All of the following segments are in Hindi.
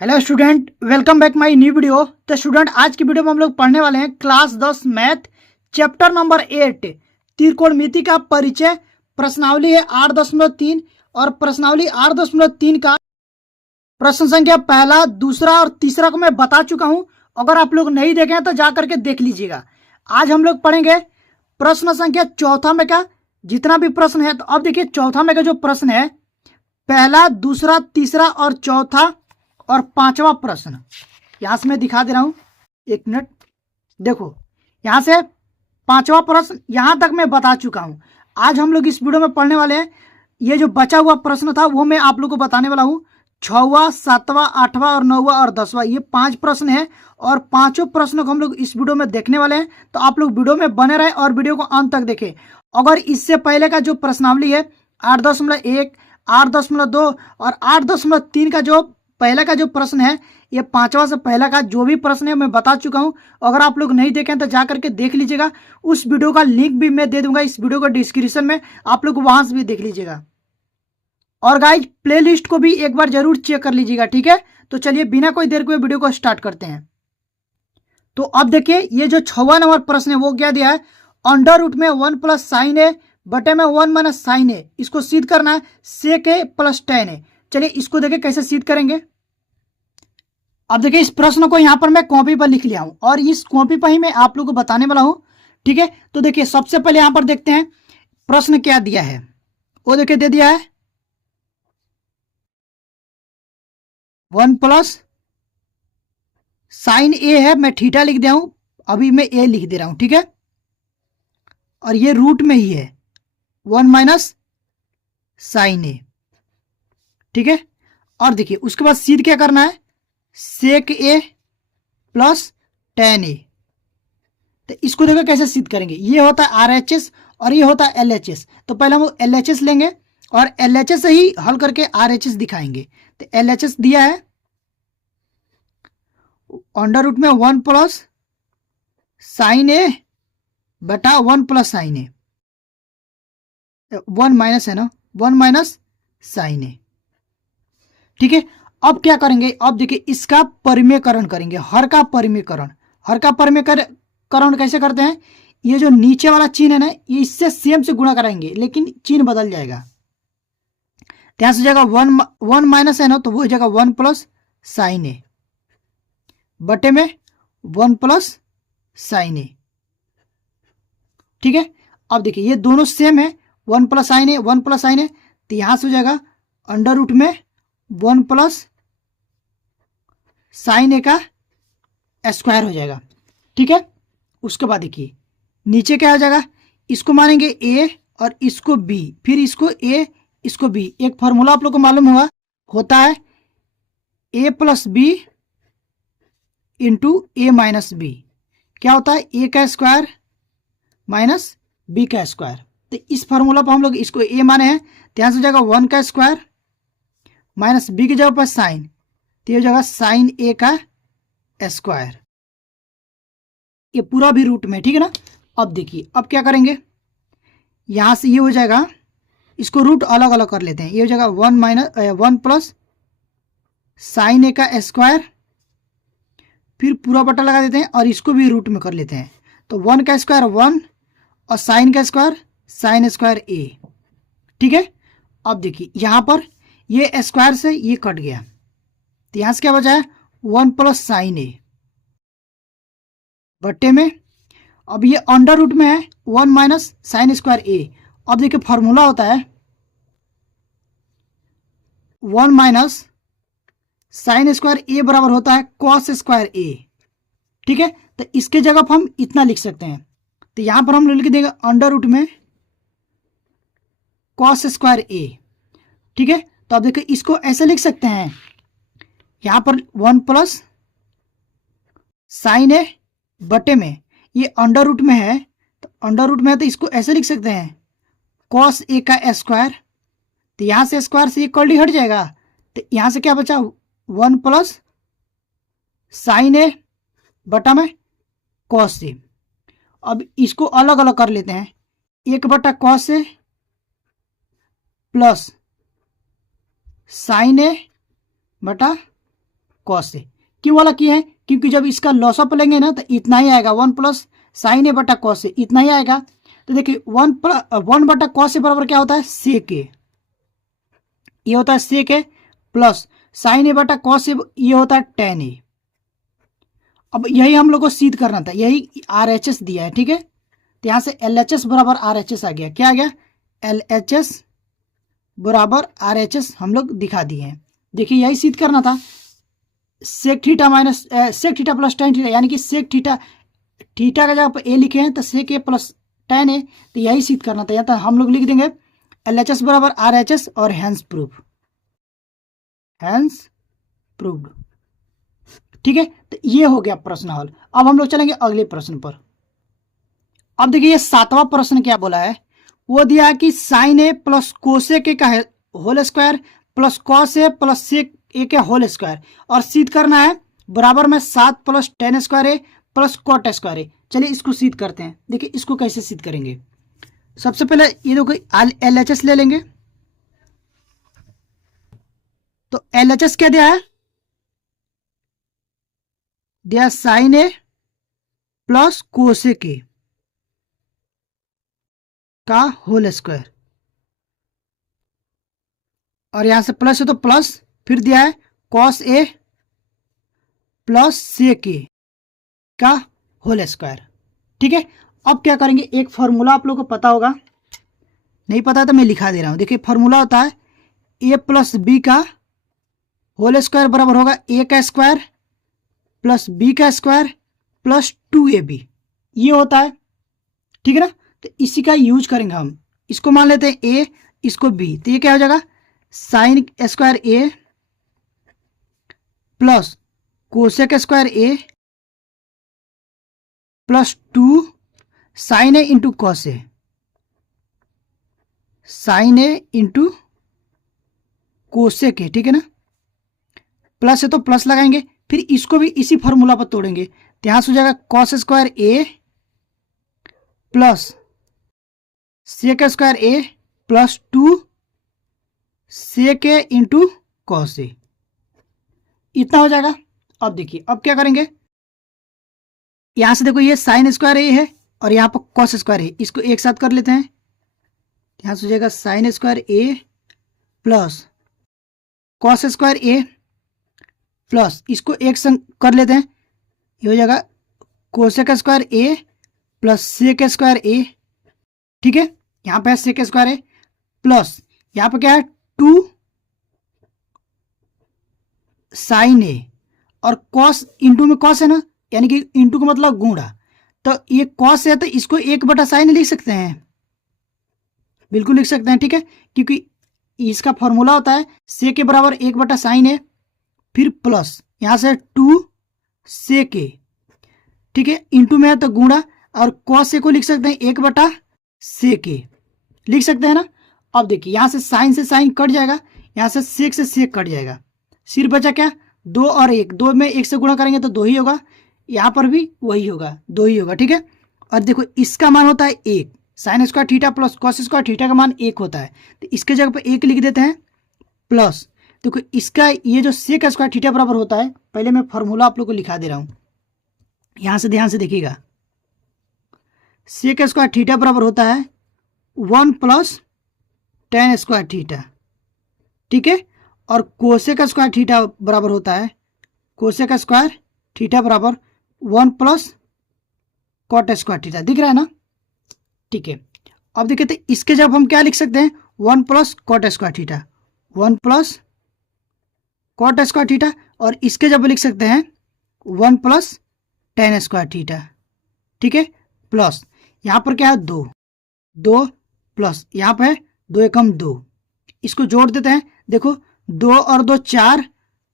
Hello student, welcome back my new video. तो स्टूडेंट, आज की वीडियो में हम लोग पढ़ने वाले हैं क्लास 10 मैथ चैप्टर नंबर 8 त्रिकोणमिति का परिचय। प्रश्नावली है 8.3 और प्रश्नावली 8.3 का प्रश्न संख्या पहला, दूसरा और तीसरा को मैं बता चुका हूं। अगर आप लोग नहीं देखे हैं तो जा करके देख लीजिएगा। आज हम लोग पढ़ेंगे प्रश्न संख्या चौथा में का जितना भी प्रश्न है। तो अब देखिए, चौथा में का जो प्रश्न है, पहला, दूसरा, तीसरा और चौथा और पांचवा प्रश्न यहां से मैं दिखा दे रहा हूं। एक मिनट, देखो यहां से पांचवा प्रश्न यहां तक मैं बता चुका हूं। आज हम लोग इस वीडियो में पढ़ने वाले हैं, ये जो बचा हुआ प्रश्न था वो मैं आप लोग को बताने वाला हूं। 6वां, 7वां, 8वां और 9वां और 10वां, ये 5 प्रश्न है और पांचों प्रश्नों को हम लोग इस वीडियो में देखने वाले हैं। तो आप लोग वीडियो में बने रहे और वीडियो को अंत तक देखें। अगर इससे पहले का जो प्रश्नावली है 8.1, 8.2 और 8.3 का जो पहला का जो प्रश्न है, ये पांचवा से पहला का जो भी प्रश्न है मैं बता चुका हूं। अगर आप लोग नहीं देखें तो जा करके देख लीजिएगा। उस वीडियो का लिंक भी मैं दे दूंगा इस वीडियो को डिस्क्रिप्शन में, आप लोग वहां से भी देख लीजिएगा। और गाइज, प्लेलिस्ट को भी एक बार जरूर चेक कर लीजिएगा, ठीक है। तो चलिए बिना कोई देर के वीडियो को स्टार्ट करते हैं। तो अब देखिए, ये जो 6वां नंबर प्रश्न है वो क्या दिया है, अंडर रूट में 1 प्लस साइन ए बटे में 1 माइनस साइन ए, इसको सिद्ध करना है सेक ए प्लस टेन ए। चलिए इसको देखिए कैसे सिद्ध करेंगे। अब देखिए, इस प्रश्न को यहां पर मैं कॉपी पर लिख लिया हूं और इस कॉपी पर ही मैं आप लोगों को बताने वाला हूं, ठीक है। तो देखिए, सबसे पहले यहां पर देखते हैं प्रश्न क्या दिया है। वो देखिए दे दिया है 1 प्लस साइन ए है, मैं थीटा लिख दिया हूं, अभी मैं ए लिख दे रहा हूं, ठीक है। और ये रूट में ही है 1 माइनस साइन ए, ठीक है। और देखिए उसके बाद सिद्ध क्या करना है, सेक ए प्लस टेन ए। तो इसको देखो कैसे सिद्ध करेंगे। ये होता है RHS और ये होता है LHS। तो पहले हम LHS लेंगे और LHS से ही हल करके RHS दिखाएंगे। तो LHS दिया है अंडर रूट में 1 प्लस साइन ए बटा 1 प्लस साइन ए, 1 माइनस है ना, 1 माइनस साइन ए, ठीक है। अब क्या करेंगे, अब देखिए इसका परिमेयकरण करेंगे, हर का परिमेयकरण। हर का परिमेयकरण कैसे करते हैं, ये जो नीचे वाला चिन्ह है ना, ये इससे सेम से गुणा कराएंगे लेकिन चिन्ह बदल जाएगा। यहां से जाएगा 1 माइनस है ना, तो वो हो जाएगा 1 प्लस साइन ए बटे में 1 प्लस साइन ए, ठीक है। अब देखिए ये दोनों सेम है, 1 प्लस साइन ए 1 प्लस साइन ए, तो यहां से हो जाएगा अंडर रूट में 1 प्लस साइन ए का स्क्वायर हो जाएगा, ठीक है। उसके बाद देखिए नीचे क्या हो जाएगा, इसको मानेंगे ए और इसको बी, फिर इसको ए इसको बी। एक फॉर्मूला आप लोग को मालूम होगा, होता है ए प्लस बी इंटू ए माइनस बी। क्या होता है, ए का स्क्वायर माइनस बी का स्क्वायर। तो इस फॉर्मूला पर हम लोग इसको ए माने हैं, तो यहां से हो जाएगा 1 का स्क्वायर माइनस बी की जगह पर साइन, तो ये हो जाएगा साइन ए का स्क्वायर। ये पूरा भी रूट में, ठीक है ना। अब देखिए अब क्या करेंगे, यहां से ये हो जाएगा, इसको रूट अलग अलग कर लेते हैं। ये हो जाएगा 1 प्लस साइन ए का स्क्वायर, फिर पूरा बटा लगा देते हैं और इसको भी रूट में कर लेते हैं। तो 1 का स्क्वायर 1 और साइन का स्क्वायर साइन स्क्वायर ए, ठीक है। अब देखिए यहां पर ये स्क्वायर से ये कट गया, तो यहां से क्या बचा है 1 प्लस साइन ए बट्टे में, अब ये अंडर रूट में है 1 माइनस साइन स्क्वायर ए। अब देखिए फॉर्मूला होता है 1 माइनस साइन स्क्वायर ए बराबर होता है कॉस स्क्वायर ए, ठीक है। तो इसके जगह पर हम इतना लिख सकते हैं, तो यहां पर हम लिख देंगे अंडर रूट में कॉस स्क्वायर ए, ठीक है। तो अब देखिए इसको ऐसे लिख सकते हैं, यहां पर 1 प्लस साइन ए बटे में, ये अंडर रूट में है, तो अंडर रूट में है तो इसको ऐसे लिख सकते हैं कॉस ए का स्क्वायर। तो यहां से स्क्वायर से ये कर्ली हट जाएगा, तो यहां से क्या बचा 1 प्लस साइन ए बटा में कॉस ए। अब इसको अलग अलग कर लेते हैं, 1 बटा कॉस ए प्लस साइन ए बटा कॉस ए। क्यों वाला किया है? क्योंकि जब इसका लॉस ऑफ लेंगे ना तो इतना ही आएगा, 1 प्लस साइन ए बटा कॉस ए, इतना ही आएगा। तो देखिए 1 बटा कॉस ए बराबर क्या होता है? सेक ए, ये होता है सेक ए, प्लस साइन ए बटा कॉस ए, ये होता है टेन ए। अब यही हम लोग को सिद्ध करना था, यही RHS दिया है, ठीक है। तो यहाँ से LHS बराबर RHS आ गया। क्या आ गया? LHS बराबर RHS हम लोग दिखा दिए हैं। देखिए यही सिद्ध करना था, sec theta minus sec theta plus tan theta, यानी कि सेक थीटा, थीटा का जगह पर ए लिखे हैं तो सेक ए प्लस टेन ए, तो यही सिद्ध करना था। यहाँ तो हम लोग लिख देंगे LHS बराबर RHS और हैंस प्रूफ, हैंस प्रूव्ड, ठीक है। तो ये हो गया प्रश्न हल। अब हम लोग चलेंगे अगले प्रश्न पर। अब देखिए ये 7वां प्रश्न क्या बोला है, वो दिया है कि sine A plus cosec A का whole square plus cos A plus sec A के होल स्क्वायर, और सिद्ध करना है बराबर में 7 plus tan square A plus cot square ए। चलिए इसको सिद्ध करते हैं। देखिए इसको कैसे सिद्ध करेंगे। सबसे पहले ये देखो LHS ले लेंगे। तो LHS क्या दिया है? दिया sine A plus cosec A का होल स्क्वायर, और यहां से प्लस है तो प्लस, फिर दिया है कॉस ए प्लस सेक ए का होल स्क्वायर, ठीक है। अब क्या करेंगे, एक फॉर्मूला आप लोगों को पता होगा, नहीं पता तो मैं लिखा दे रहा हूं। देखिए फॉर्मूला होता है ए प्लस बी का होल स्क्वायर बराबर होगा ए का स्क्वायर प्लस बी का स्क्वायर प्लस 2ab, ये होता है, ठीक है ना। तो इसी का यूज करेंगे हम। इसको मान लेते हैं ए, इसको बी, तो ये क्या हो जाएगा sine square A plus cosec square A plus 2 sine A into cos A, sine A into cosec A, ठीक है ना। प्लस है तो प्लस लगाएंगे, फिर इसको भी इसी फॉर्मूला पर तोड़ेंगे, तो यहां से हो जाएगा cos square A plus sec square A plus 2 sec A into cos ए, इतना हो जाएगा। अब देखिए अब क्या करेंगे, यहां से देखो ये साइन स्क्वायर ए है और यहां पर कॉस स्क्वायर है, इसको एक साथ कर लेते हैं। यहां से हो जाएगा sine square A plus cos square A plus, इसको एक संग कर लेते हैं, ये हो जाएगा cosec square A plus sec square ए, ठीक है। यहाँ पे है सेक स्क्वायर ए प्लस यहाँ पे क्या है 2 साइन ए, और कॉस इंटू में कॉस है ना, यानी कि इंटू का मतलब गुणा, तो ये कॉस है तो इसको 1 बटा साइन लिख सकते हैं, बिल्कुल लिख सकते हैं, ठीक है। क्योंकि इसका फॉर्मूला होता है सेक के बराबर 1 बटा साइन ए, फिर प्लस यहां से 2 सेक ए, ठीक है, इंटू में है तो गुणा, और कॉस ए को लिख सकते हैं 1 बटा सेक ए, लिख सकते हैं ना। अब देखिए यहां से साइन कट जाएगा, यहां से सेक कट जाएगा, सिर्फ बचा क्या 2 और 1, 2 में 1 से गुणा करेंगे तो 2 ही होगा, यहाँ पर भी वही होगा, 2 ही होगा, ठीक है। और देखो इसका मान होता है 1, sine square theta plus cos square theta का मान 1 होता है, तो इसके जगह पर 1 लिख देते हैं प्लस, देखो इसका ये जो सेक स्क्वायर थीटा बराबर होता है, पहले मैं फॉर्मूला आप लोग को लिखा दे रहा हूं, यहां से ध्यान से देखिएगा, सेक स्क्वायर थीटा बराबर होता है 1 प्लस टेन स्क्वायर थीटा, ठीक है। और कोसेक स्क्वायर थीटा बराबर होता है कोसेक स्क्वायर थीटा बराबर 1 प्लस कॉट स्क्वायर थीटा, दिख रहा है ना, ठीक है। अब देखिए तो इसके जब हम क्या लिख सकते हैं 1 plus cot square theta, 1 plus cot square theta, और इसके जब लिख सकते हैं 1 प्लस टेन स्क्वायर थीटा, ठीक है, प्लस यहाँ पर क्या है 2 प्लस यहाँ पे 2 एकम 2, इसको जोड़ देते हैं, देखो 2 और 2 4,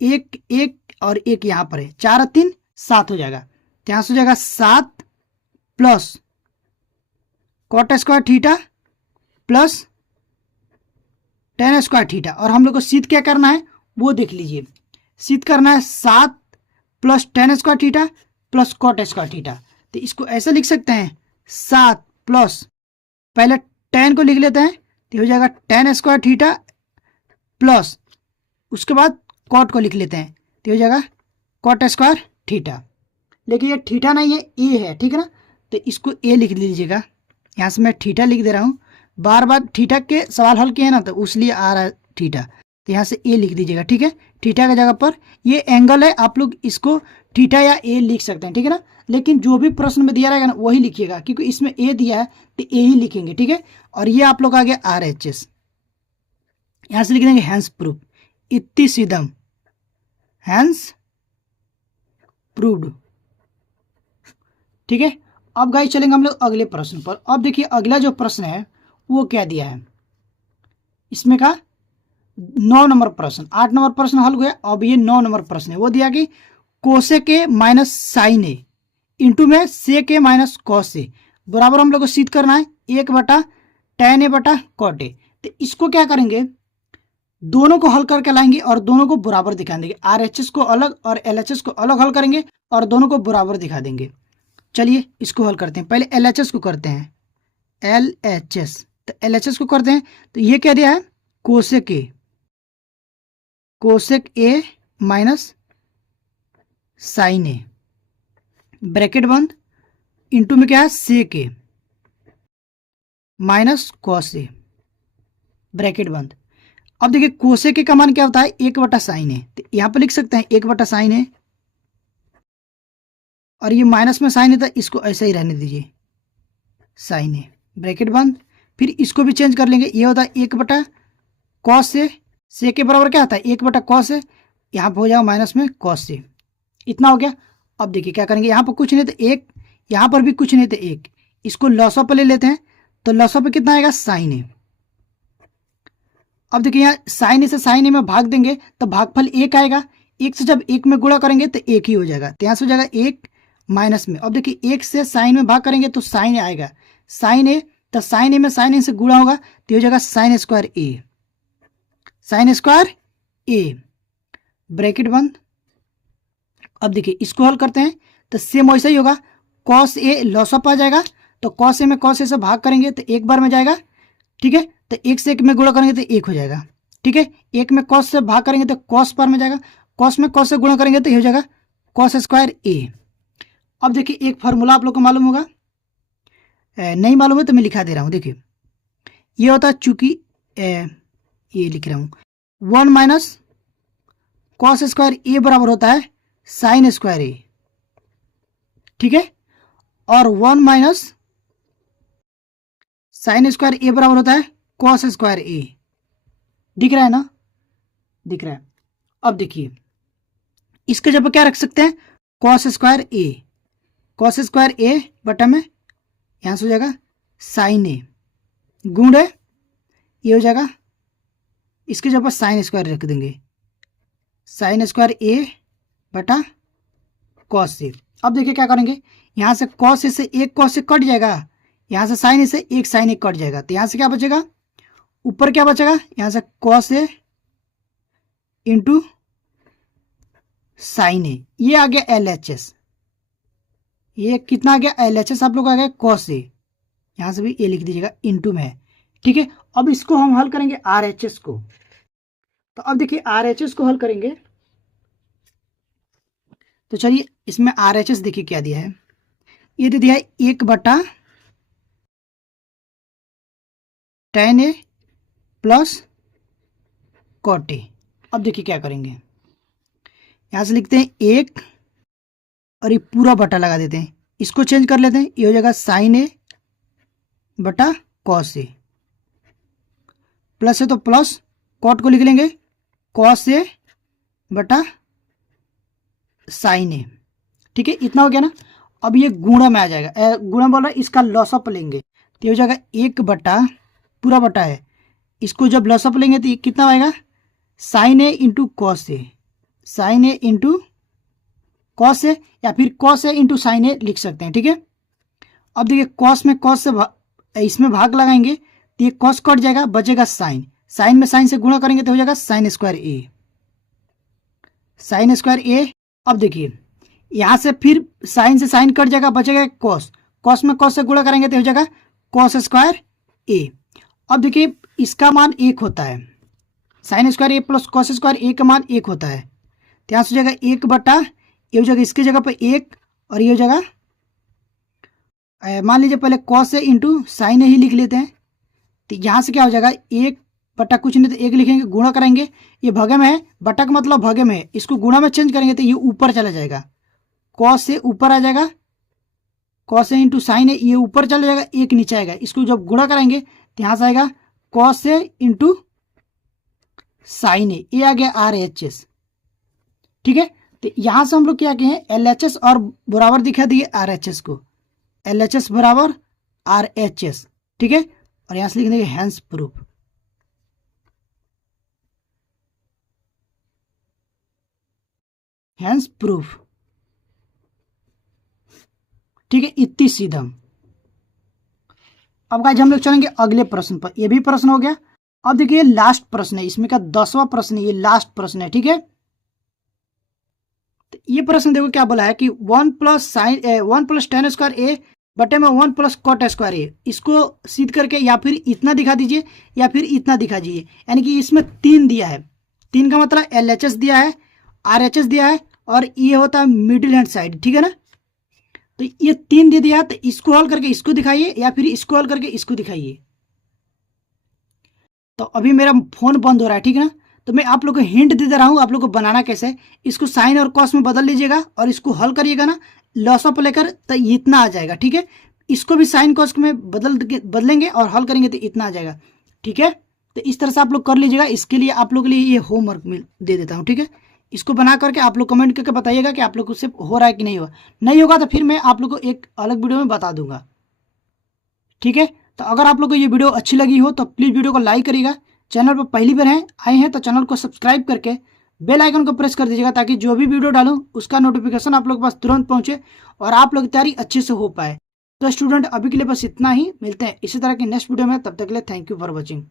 1 और 1 यहाँ पर है, 4 और 3 7 हो जाएगा, यहाँ से हो जाएगा 7 plus cot square theta plus tan square theta, और हम लोग को सिद्ध क्या करना है वो देख लीजिए, सिद्ध करना है 7 plus tan square theta plus cot square theta, तो इसको ऐसे लिख सकते हैं 7 प्लस, पहले टेन को लिख लेते हैं, तो हो जाएगा टेन स्क्वायर थीटा प्लस उसके बाद कॉट को लिख लेते हैं, तो हो जाएगा कॉट स्क्वायर थीटा। लेकिन ये थीटा नहीं है, ए है, ठीक है ना, तो इसको ए लिख लीजिएगा। यहाँ से मैं थीटा लिख दे रहा हूँ, बार बार थीटा के सवाल हल किए ना तो उसलिए आ रहा है थीटा, तो यहाँ से ए लिख दीजिएगा, ठीक है। थीटा की जगह पर ये एंगल है, आप लोग इसको थीटा या ए लिख सकते हैं, ठीक है ना। लेकिन जो भी प्रश्न में दिया रहेगा ना वही लिखिएगा, क्योंकि इसमें ए दिया है तो ए ही लिखेंगे, ठीक है। और ये आप लोग आ गया RHS, यहाँ से लिख देंगे हैंस प्रूफ, इत्ती सिदम हैंस प्रूव्ड, ठीक है। अब गाइस चलेंगे हम लोग अगले प्रश्न पर। अब देखिए अगला जो प्रश्न है वो क्या दिया है, इसमें का 9 नंबर प्रश्न, 8 नंबर प्रश्न हल हुआ, अब ये 9 नंबर प्रश्न है। वो दिया कि cosec A minus sine A into में सेक ए माइनस कॉस ए बराबर हम लोग को सिद्ध करना है 1/tan ए बटा कॉट ए। तो इसको क्या करेंगे, दोनों को हल करके लाएंगे और दोनों को बराबर दिखा देंगे। RHS को अलग और LHS को अलग हल करेंगे और दोनों को बराबर दिखा देंगे। चलिए इसको हल करते हैं। पहले LHS को करते हैं, LHS, तो LHS को करते हैं। तो ये क्या दिया है, cosec A minus sine A bracket बंद, इंटू में क्या है sec A minus cos A bracket बंद। अब देखिए कोसेक ए का मान क्या होता है 1/sin ए, तो यहां पर लिख सकते हैं 1/sin ए, और ये माइनस में साइन है तो इसको ऐसे ही रहने दीजिए, साइन ए ब्रैकेट बंद। फिर इसको भी चेंज कर लेंगे, ये होता है 1/cos ए, से के बराबर क्या होता है 1/cos ए, यहाँ पर हो जाएगा माइनस में cos ए, इतना हो गया। अब देखिए क्या करेंगे, यहाँ पर कुछ नहीं तो 1, यहाँ पर भी कुछ नहीं तो 1, इसको लॉसअप पे ले लेते हैं, तो लॉसअप पे कितना आएगा साइन ए। अब देखिए यहाँ साइन ए से साइन ए में भाग देंगे तो भागफल 1 आएगा, 1 से जब 1 में गुणा करेंगे तो 1 ही हो जाएगा, तो यहाँ से हो जाएगा 1 माइनस में। अब देखिए 1 से साइन में भाग करेंगे तो साइन आएगा, साइन ए, तो साइन ए में साइन ए से गुणा होगा तो हो जाएगा साइन स्क्वायर ए, साइन स्क्वायर ए ब्रैकेट बंद। अब देखिए इसको हल करते हैं तो सेम वैसा ही होगा, कॉस ए लॉसअप आ जाएगा, तो कॉस ए में कॉस ए से भाग करेंगे तो एक बार में जाएगा, ठीक है। तो 1 से 1 में गुणा करेंगे तो 1 हो जाएगा, ठीक है। 1 में कॉस से भाग करेंगे तो कॉस पर में जाएगा, कॉस में कॉस से गुणा करेंगे तो ये हो जाएगा कॉस स्क्वायर ए। अब देखिए एक फार्मूला आप लोग को मालूम होगा, नहीं मालूम है तो मैं लिखा दे रहा हूँ। देखिए ये होता है, चूंकि ये लिख रहा हूँ 1 माइनस कॉस स्क्वायर ए बराबर होता है साइन स्क्वायर ए, ठीक है। और 1 माइनस साइन स्क्वायर ए बराबर होता है कॉस स्क्वायर ए, दिख रहा है ना, दिख रहा है। अब देखिए इसके जगह क्या रख सकते हैं, कॉस स्क्वायर ए, कॉस स्क्वायर ए बटा में यहाँ से हो जाएगा साइन ए गुण है, ये हो जाएगा, इसके जगह साइन स्क्वायर रख देंगे, साइन स्क्वायर ए बटा कॉस ए। अब देखिए क्या करेंगे, यहाँ से कॉस ए से एक कॉस ए कट जाएगा, यहाँ से साइन ए से एक साइन ए कट जाएगा, तो यहाँ से क्या बचेगा, ऊपर क्या बचेगा, यहाँ से कॉस ए इंटू साइन ए, ये आ गया LHS, ये कितना आ गया LHS आप लोग आ गया कॉस ए, यहाँ से भी ए लिख दीजिएगा इंटू में है, ठीक है। अब इसको हम हल करेंगे RHS को, तो अब देखिए RHS को हल करेंगे, तो चलिए इसमें RHS देखिए क्या दिया है, ये दे दिया है 1/tan A plus cot A. अब देखिए क्या करेंगे, यहाँ से लिखते हैं 1 और ये पूरा बटा लगा देते हैं, इसको चेंज कर लेते हैं, ये हो जाएगा साइन ए बटा कॉस ए, प्लस है तो प्लस, कॉट को लिख लेंगे कॉस ए बटा साइन ए, ठीक है, इतना हो गया ना। अब ये गुणा में आ जाएगा, गुणा बोल रहा है, इसका लॉसअप लेंगे तो ये हो जाएगा 1 बटा पूरा बटा है, इसको जब लॉसअप लेंगे तो ये कितना आएगा, sign A into cos A, sine A into cos ए, या फिर कॉस ए इंटू साइन ए लिख सकते हैं, ठीक है। अब देखिए कॉस में कॉस से इसमें भाग लगाएंगे तो ये कॉस कट जाएगा, बचेगा साइन, साइन में साइन से गुणा करेंगे तो हो जाएगा साइन स्क्वायर ए, साइन स्क्वायर ए। अब देखिए यहाँ से फिर साइन से साइन कट जाएगा, बचेगा कॉस, कॉस में कॉस से गुणा करेंगे तो हो जाएगा कॉस स्क्वायर ए। अब देखिए इसका मान 1 होता है, sign square A plus cos square ए का मान 1 होता है, तो यहाँ से हो जाएगा 1 बटा ये हो जाएगा इसके जगह पे 1 और ये हो जाएगा मान लीजिए पहले कॉस से इंटू साइन ही लिख लेते हैं। तो यहाँ से क्या हो जाएगा 1 बटा कुछ नहीं तो 1 लिखेंगे, गुणा करेंगे, ये भगे में है, बटा का मतलब भगे में है, इसको गुणा में चेंज करेंगे तो ये ऊपर चला जाएगा, कॉस से ऊपर आ जाएगा, कॉस से इंटू साइन है ये ऊपर चला जाएगा, 1 नीचे आएगा, इसको जब गुणा करेंगे तो यहाँ से आएगा कॉस से इंटू साइन है, ये आ गया RHS। ठीक है, तो यहां से हम लोग क्या किए हैं LHS और बराबर दिखा दिए RHS को, LHS बराबर RHS। ठीक है, और यहां से लिख देंगे हैंस प्रूफ। Hence proof. ठीक है, इतनी सीधा। अब गाइस हम लोग चलेंगे अगले प्रश्न पर। ये भी प्रश्न हो गया। अब देखिए लास्ट प्रश्न है, इसमें का 10वां प्रश्न है, ये लास्ट प्रश्न है। ठीक है, तो ये प्रश्न देखो क्या बोला है कि 1 प्लस tan स्क्वायर ए बटे में 1 प्लस कॉट स्क्वायर ए, इसको सिद्ध करके या फिर इतना दिखा दीजिए या फिर इतना दिखा दीजिए। यानी कि इसमें 3 दिया है, 3 का मतलब LHS दिया है, RHS दिया है और ये होता है मिडिल हैंड साइड। ठीक है ना, तो ये 3 दे दिया, तो इसको हल करके इसको दिखाइए या फिर इसको हल करके इसको दिखाइए। तो अभी मेरा फोन बंद हो रहा है। ठीक है ना, तो मैं आप लोग को हिंट दे रहा हूं, आप लोग को बनाना कैसे है। इसको साइन और कॉस में बदल लीजिएगा और इसको हल करिएगा ना लॉस ऑफ लेकर, तो इतना आ जाएगा। ठीक है, इसको भी साइन कॉस में बदलेंगे और हल करेंगे तो इतना आ जाएगा। ठीक है, तो इस तरह से आप लोग कर लीजिएगा। इसके लिए आप लोग के लिए ये होमवर्क दे देता हूँ। ठीक है, इसको बना करके आप लोग कमेंट करके बताइएगा कि आप लोग से हो रहा है कि नहीं होगा तो फिर मैं आप लोग को एक अलग वीडियो में बता दूंगा। ठीक है, तो अगर आप लोग को ये वीडियो अच्छी लगी हो तो प्लीज़ वीडियो को लाइक करिएगा। चैनल पर पहली बार आए हैं तो चैनल को सब्सक्राइब करके बेल आइकन को प्रेस कर दीजिएगा, ताकि जो भी वीडियो डालूं उसका नोटिफिकेशन आप लोग के पास तुरंत पहुंचे और आप लोग की तैयारी अच्छे से हो पाए। तो स्टूडेंट अभी के लिए बस इतना ही, मिलते हैं इसी तरह की नेक्स्ट वीडियो में, तब तक के लिए थैंक यू फॉर वॉचिंग।